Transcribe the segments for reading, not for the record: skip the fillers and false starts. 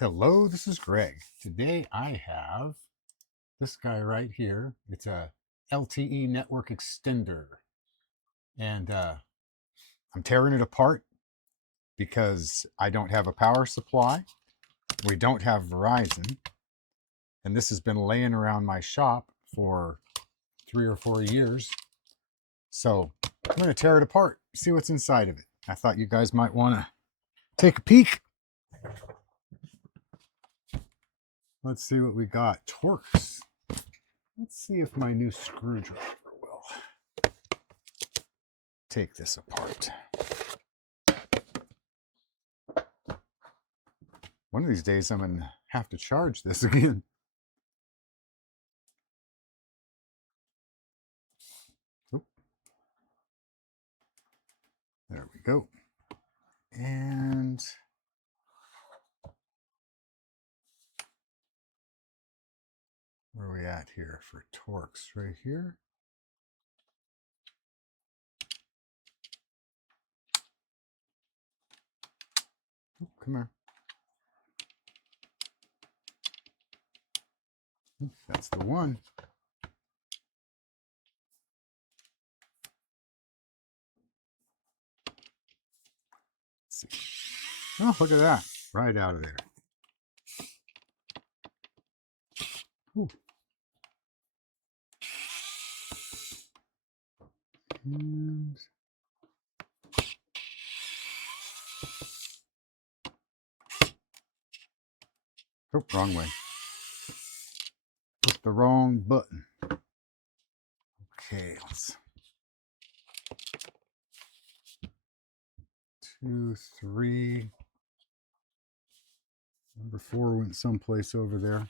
Hello, this is Greg. Today I have this guy right here. It's a LTE network extender. And I'm tearing it apart because I don't have a power supply. We don't have Verizon. And this has been laying around my shop for 3 or 4 years. So I'm going to tear it apart, see what's inside of it. I thought you guys might want to take a peek. Let's see what we got. Torx. Let's see if my new screwdriver will take this apart. One of these days I'm going to have to charge this again. Oop. There we go. And where are we at here for Torx? Right here. Oh, come here. That's the one. Let's see. Oh, look at that. Right out of there. Ooh. And oh, wrong way. Pushed the wrong button. Okay, let's 2, 3. Number 4 went someplace over there.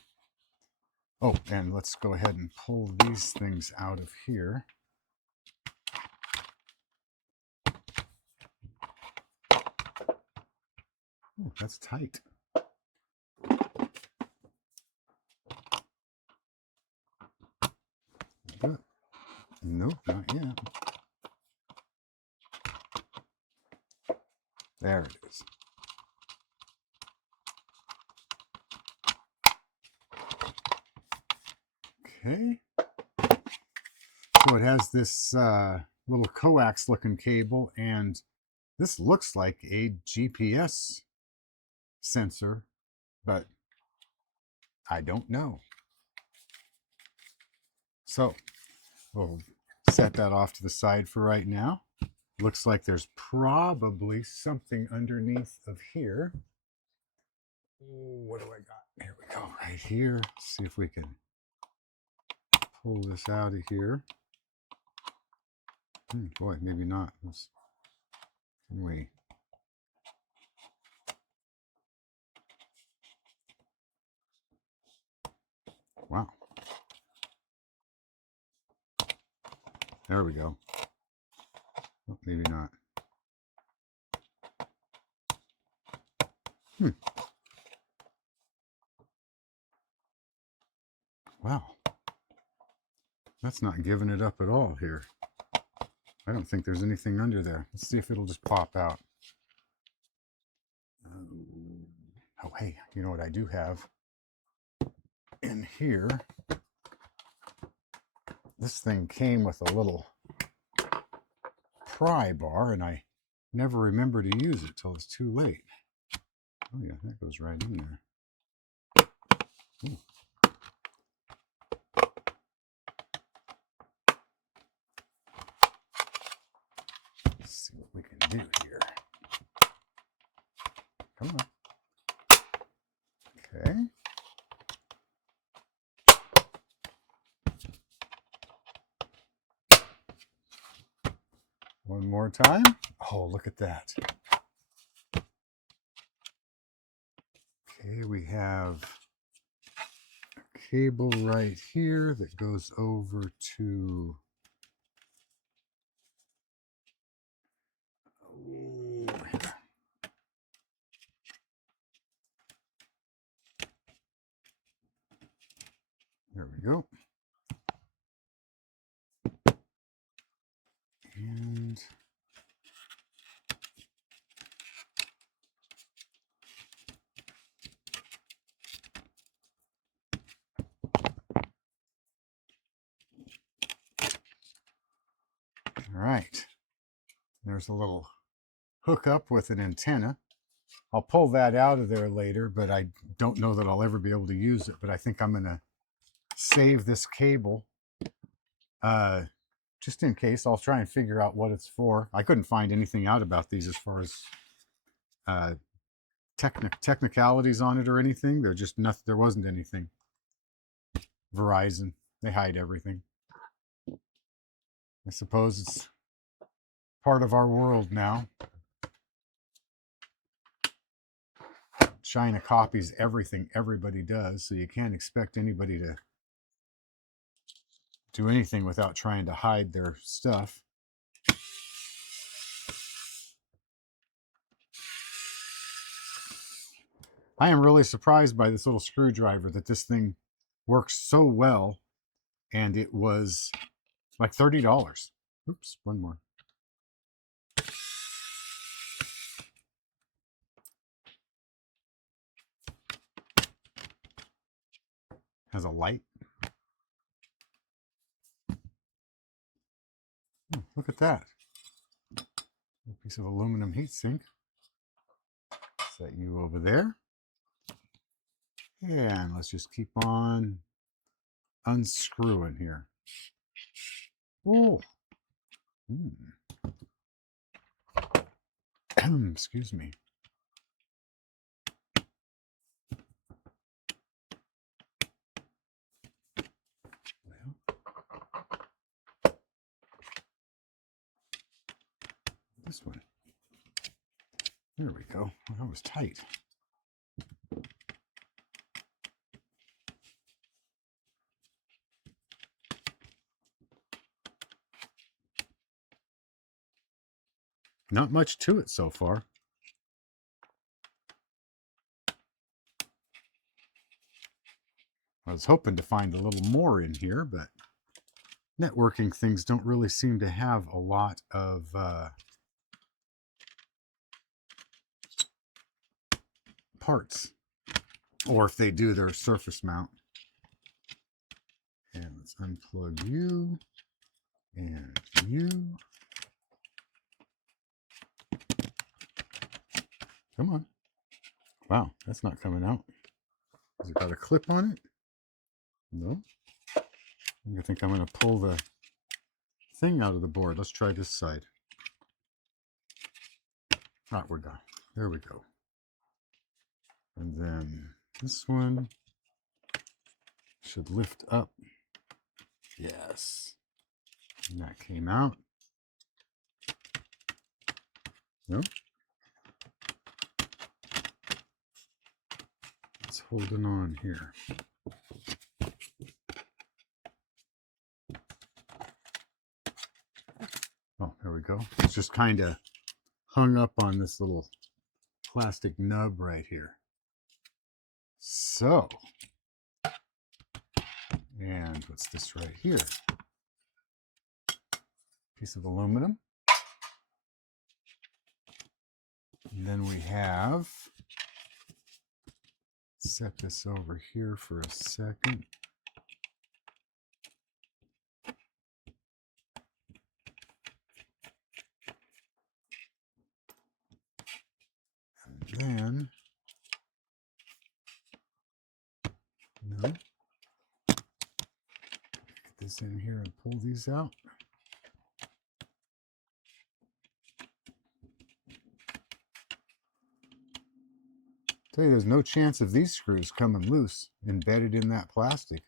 Oh, and let's go ahead and pull these things out of here. Oh, that's tight. Good. Nope, not yet. There it is. Okay. So it has this little coax looking cable, and this looks like a GPS sensor, but I don't know. So we'll set that off to the side for right now. Looks like there's probably something underneath of here. What do I got? Here we go, right here. Let's see if we can pull this out of here. Boy, maybe not. Can we? Wow. There we go. Oh, maybe not. Wow. That's not giving it up at all here. I don't think there's anything under there. Let's see if it'll just pop out. Oh, hey, you know what I do have in here? This thing came with a little pry bar, and I never remember to use it till it's too late. Oh yeah, that goes right in there. Ooh. Let's see what we can do here. Come on. Okay. One more time. Oh, look at that. Okay, we have a cable right here that goes over to there we go. And right. There's a little hookup with an antenna. I'll pull that out of there later, but I don't know that I'll ever be able to use it. But I think I'm going to save this cable just in case. I'll try and figure out what it's for. I couldn't find anything out about these as far as technicalities on it or anything. There just nothing. There wasn't anything. Verizon, they hide everything. I suppose it's part of our world now. China copies everything everybody does, so you can't expect anybody to do anything without trying to hide their stuff. I am really surprised by this little screwdriver, that this thing works so well, and it was like $30. Oops, one more. Has a light. Oh, look at that. A piece of aluminum heatsink. Set you over there. And let's just keep on unscrewing here. Oh. Excuse me. This one. There we go. That was tight. Not much to it so far. I was hoping to find a little more in here, but networking things don't really seem to have a lot of parts. Or if they do, they're surface mount. And let's unplug you and you. Come on. Wow, that's not coming out. Has it got a clip on it? No. I think I'm going to pull the thing out of the board. Let's try this side. All right, we're done. There we go. And then this one should lift up. Yes. And that came out. No. It's holding on here. Oh, there we go. It's just kind of hung up on this little plastic nub right here. So, and what's this right here? Piece of aluminum. And then we have, set this over here for a second. And then, no, get this in here and pull these out. Tell you, there's no chance of these screws coming loose embedded in that plastic.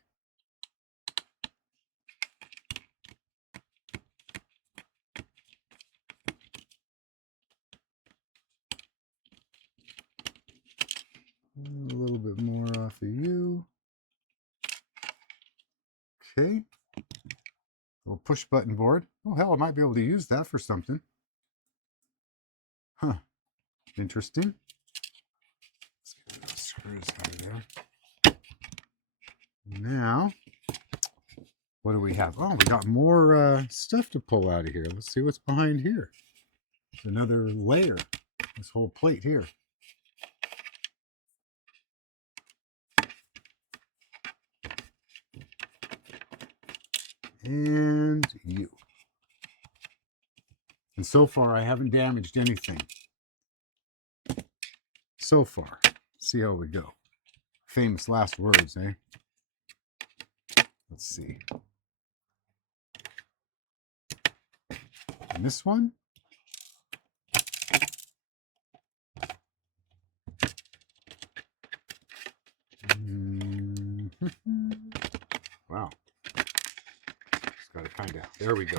A little bit more off of you. Okay. Little push button board. Oh, hell, I might be able to use that for something. Huh. Interesting. Let's get those screws out of there. Now, what do we have? Oh, we got more stuff to pull out of here. Let's see what's behind here. It's another layer. This whole plate here. And you. And so far, I haven't damaged anything. So far. See how we go. Famous last words, eh? Let's see. And this one? Wow. Just got to kind of, there we go.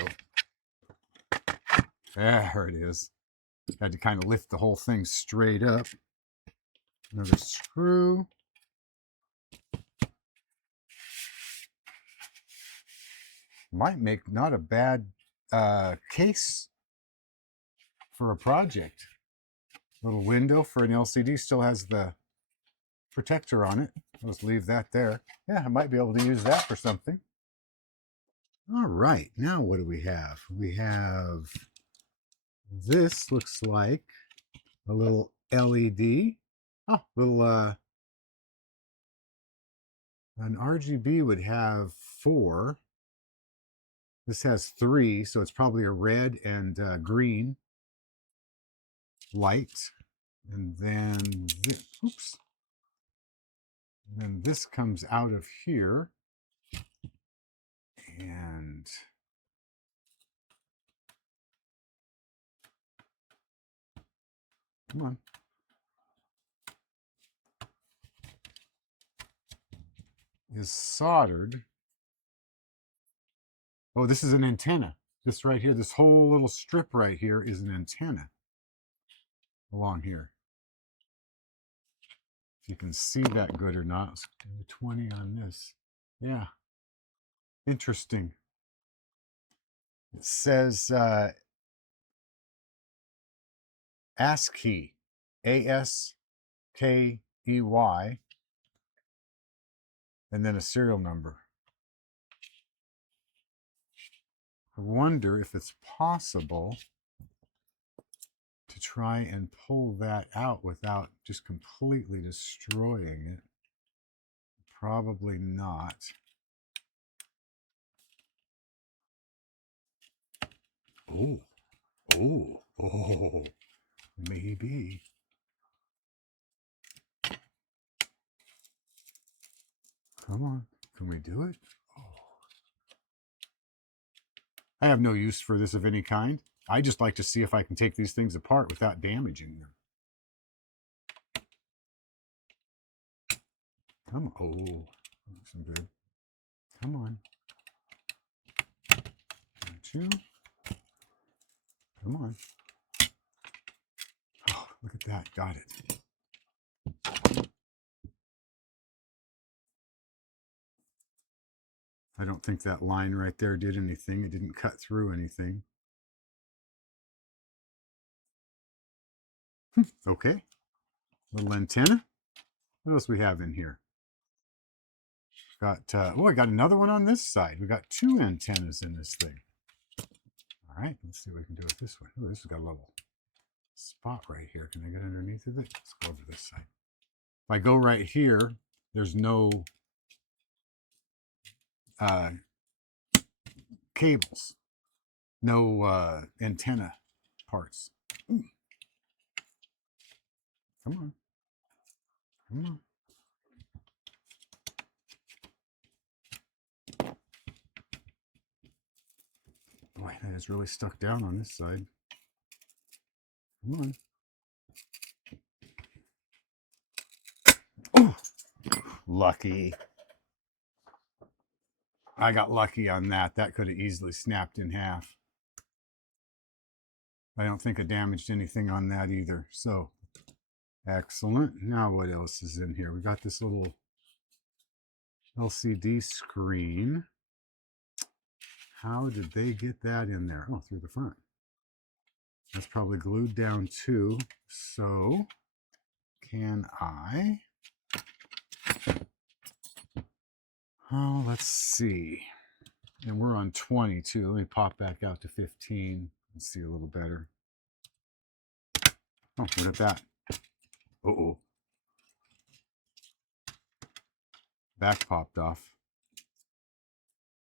There it is. Had to kind of lift the whole thing straight up. Another screw. Might make not a bad case for a project. Little window for an LCD, still has the protector on it. I'll just leave that there. Yeah, I might be able to use that for something. All right, now what do we have? We have, this looks like a little LED. Oh, little, an RGB would have 4. This has 3, so it's probably a red and green light. And then, oops. And then this comes out of here. And come on. Is soldered. Oh, this is an antenna. This right here, this whole little strip right here is an antenna along here. If you can see that good or not. Let's do 20 on this. Yeah. Interesting. It says ASKEY. ASKEY. And then a serial number. I wonder if it's possible to try and pull that out without just completely destroying it. Probably not. Oh, maybe. Come on, can we do it? Oh. I have no use for this of any kind. I just like to see if I can take these things apart without damaging them. Come on. Oh, that's good. Come on. 2. Come on. Oh, look at that. Got it. I don't think that line right there did anything. It didn't cut through anything. Okay. Little antenna. What else we have in here? Got, oh, I got another one on this side. We got 2 antennas in this thing. All right, let's see what we can do with this one. Oh, this has got a little spot right here. Can I get underneath of it? Let's go over this side. If I go right here, there's no cables, no antenna parts. Ooh. Come on. Come on. Boy, that is really stuck down on this side. Come on. Oh, lucky. I got lucky on that. That could have easily snapped in half. I don't think I damaged anything on that either. So, excellent. Now what else is in here? We got this little LCD screen. How did they get that in there? Oh, through the front. That's probably glued down too. So, can I? Oh, let's see. And we're on 20 too. Let me pop back out to 15 and see a little better. Oh, look at that. Uh-oh. Back popped off.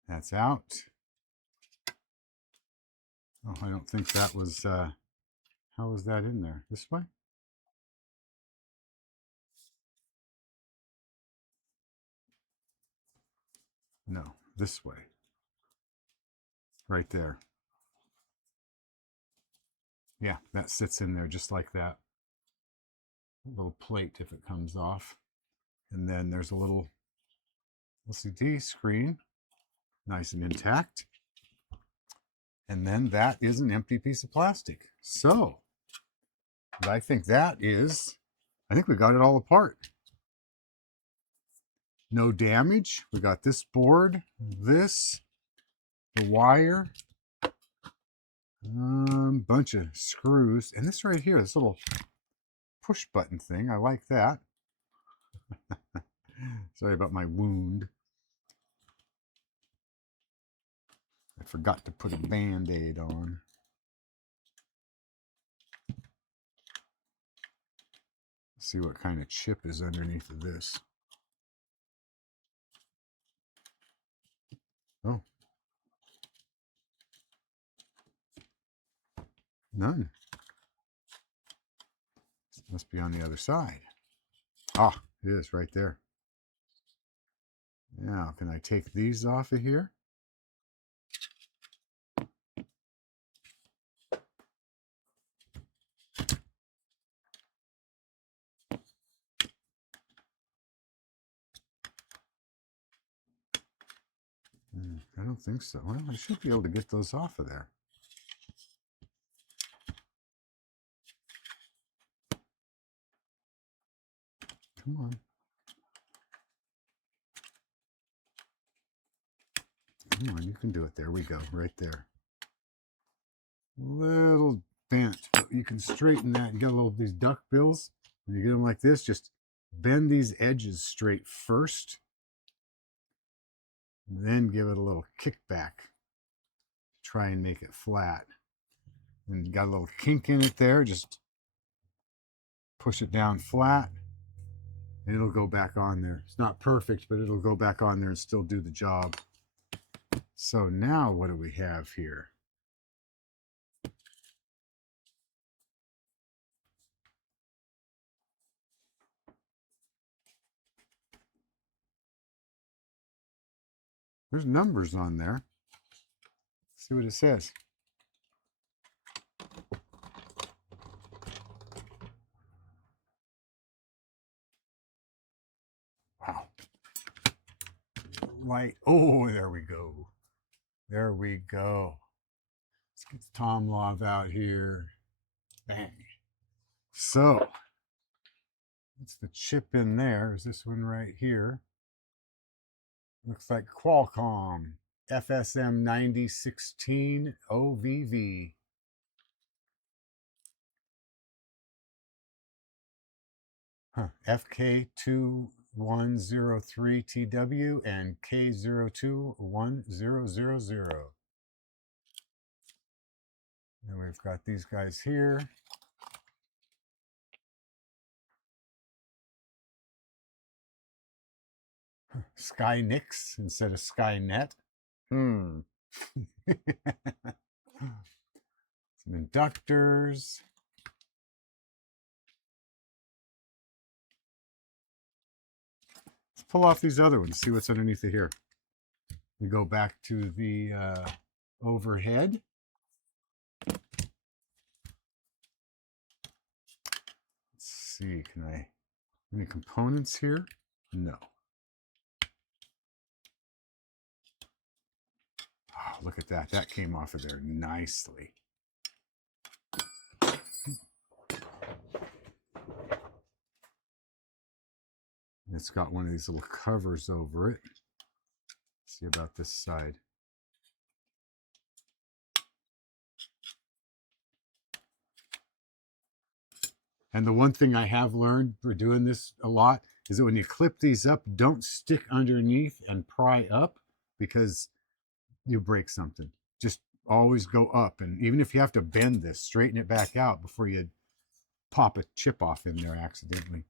That's out. Oh, I don't think that was, how was that in there? This way? No, this way. Right there. Yeah, that sits in there just like that. A little plate if it comes off. And then there's a little LCD screen, nice and intact. And then that is an empty piece of plastic. So I think I think we got it all apart. No damage. We got this board, this, the wire, bunch of screws, and this right here, this little push button thing. I like that. Sorry about my wound. I forgot to put a Band-Aid on. Let's see what kind of chip is underneath of this. Oh, none. Must be on the other side. Ah, it is right there. Now, can I take these off of here? I don't think so. Well, I should be able to get those off of there. Come on. Come on, you can do it. There we go, right there. Little bent, but you can straighten that and get a little of these duck bills. When you get them like this, just bend these edges straight first, then give it a little kickback. Try and make it flat. And you got a little kink in it there, just push it down flat, and it'll go back on there. It's not perfect, but it'll go back on there and still do the job. So now what do we have here? There's numbers on there. Let's see what it says. Wow. Light. Oh, there we go. There we go. Let's get the Tom Love out here. Bang. So, what's the chip in there? Is this one right here? Looks like Qualcomm FSM9016 OVV. FK2103TW and K021000. And we've got these guys here. Skynix instead of Skynet. Some inductors. Let's pull off these other ones, see what's underneath of here. We go back to the overhead. Let's see, can I, any components here? No. Oh, look at that. That came off of there nicely. It's got one of these little covers over it. Let's see about this side. And the one thing I have learned for doing this a lot is that when you clip these up, don't stick underneath and pry up because you break something. Just always go up. And even if you have to bend this, straighten it back out before you pop a chip off in there accidentally.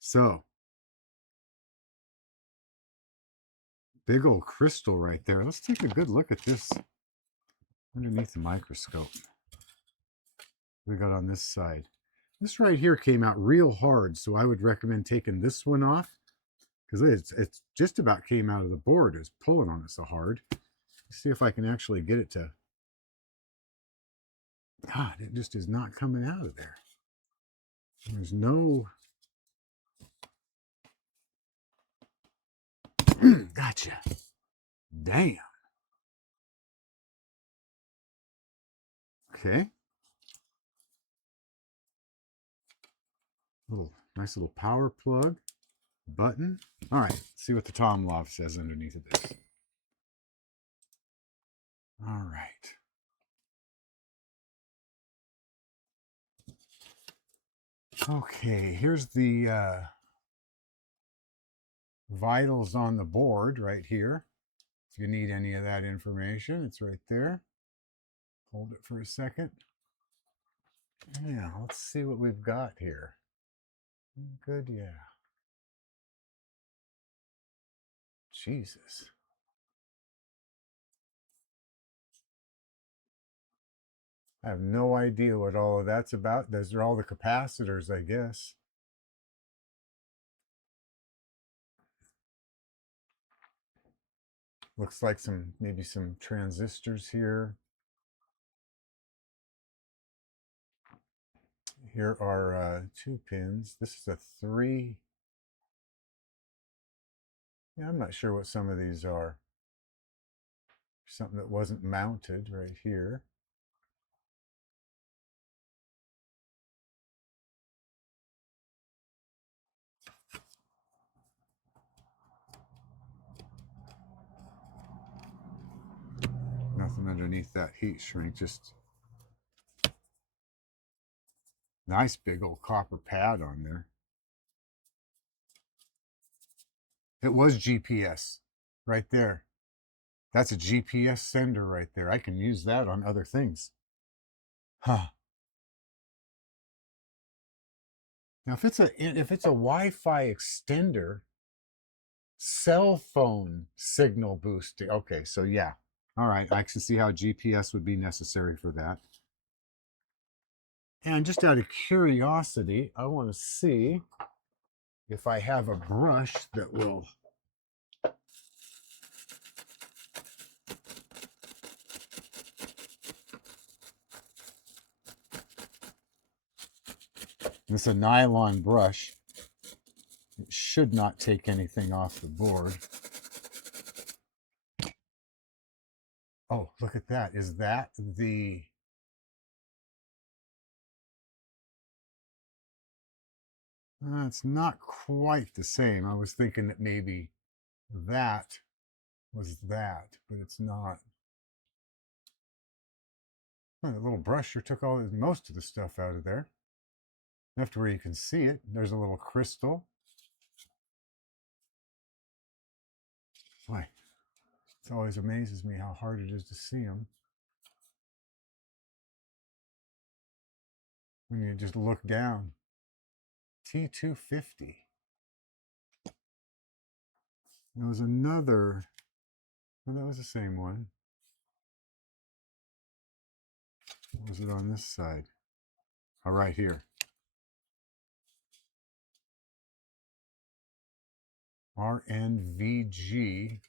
So, big old crystal right there. Let's take a good look at this underneath the microscope. We got on this side. This right here came out real hard, so I would recommend taking this one off because it's just about came out of the board. It's pulling on it so hard. Let's see if I can actually get it to. God, it just is not coming out of there. There's no. Gotcha. Damn. Okay. Nice little power plug button. All right, let's see what the Tom Loft says underneath of this. All right. Okay, here's the vitals on the board right here. If you need any of that information, it's right there. Hold it for a second. Yeah, let's see what we've got here. Good, yeah. Jesus. I have no idea what all of that's about. Those are all the capacitors, I guess. Looks like maybe some transistors here. Here are 2 pins. This is a 3. Yeah, I'm not sure what some of these are. Something that wasn't mounted right here. Nothing underneath that heat shrink, just nice big old copper pad on there. It was GPS right there. That's a GPS sender right there. I can use that on other things. Huh. Now if it's a Wi-Fi extender, cell phone signal boosting. Okay, so yeah. All right, I can see how GPS would be necessary for that. And just out of curiosity, I want to see if I have a brush that will this is a nylon brush. It should not take anything off the board. Oh, look at that. Is that the... it's not quite the same. I was thinking that maybe that was that, but it's not. Oh, the little brush sure took most of the stuff out of there. Enough to where you can see it. There's a little crystal. Boy, it always amazes me how hard it is to see them when you just look down. T250. There was another. Oh, that was the same one. What was it on this side? Oh, right here. RNVG.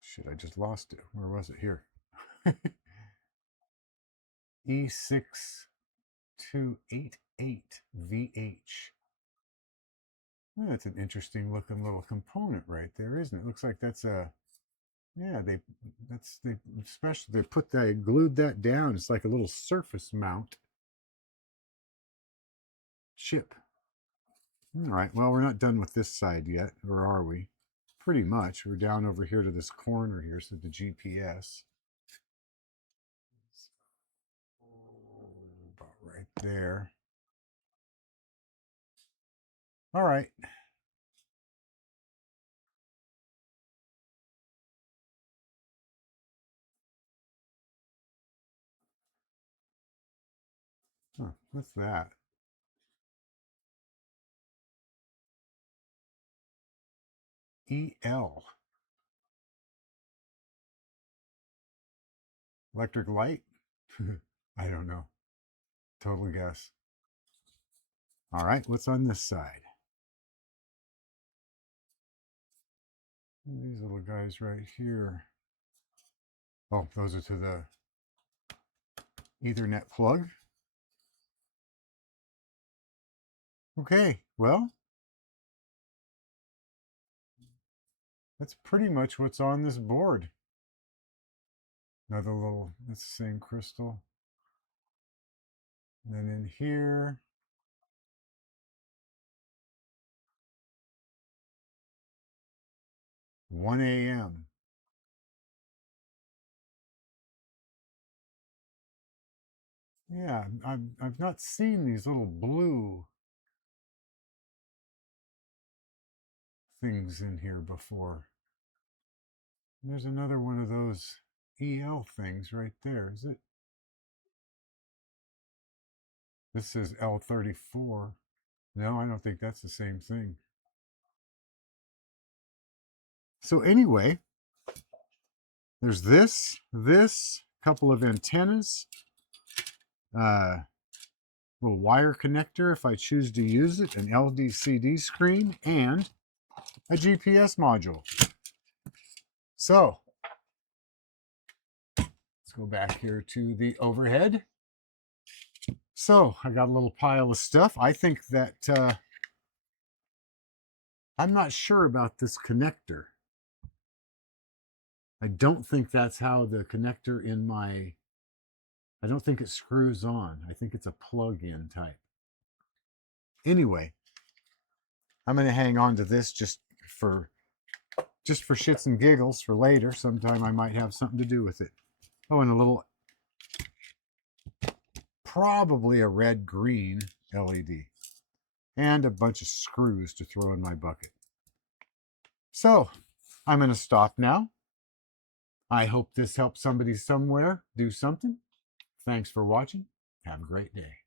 Shit, I just lost it. Where was it? Here. E6288VH. That's an interesting looking little component right there, isn't it? Looks like that's a, yeah, they glued that down. It's like a little surface mount chip. All right, well, we're not done with this side yet, or are we? Pretty much. We're down over here to this corner here, so the GPS. About right there. All right. Huh, what's that? EL. Electric light? I don't know. Total guess. All right, what's on this side? These little guys right here. Oh, those are to the Ethernet plug. Okay, well, that's pretty much what's on this board. Another little, it's the same crystal. And then in here, 1 a.m. Yeah, I've not seen these little blue things in here before. And there's another one of those EL things right there. Is it? This is L34. No, I don't think that's the same thing. So anyway, there's this, couple of antennas, little wire connector if I choose to use it, an LCD screen, and a GPS module. So let's go back here to the overhead. So I got a little pile of stuff. I think that I'm not sure about this connector. I don't think that's how the connector in my, I don't think it screws on. I think it's a plug-in type. Anyway, I'm going to hang on to this just for shits and giggles for later. Sometime I might have something to do with it. Oh, and a little, probably a red-green LED. And a bunch of screws to throw in my bucket. So I'm going to stop now. I hope this helps somebody somewhere do something. Thanks for watching. Have a great day.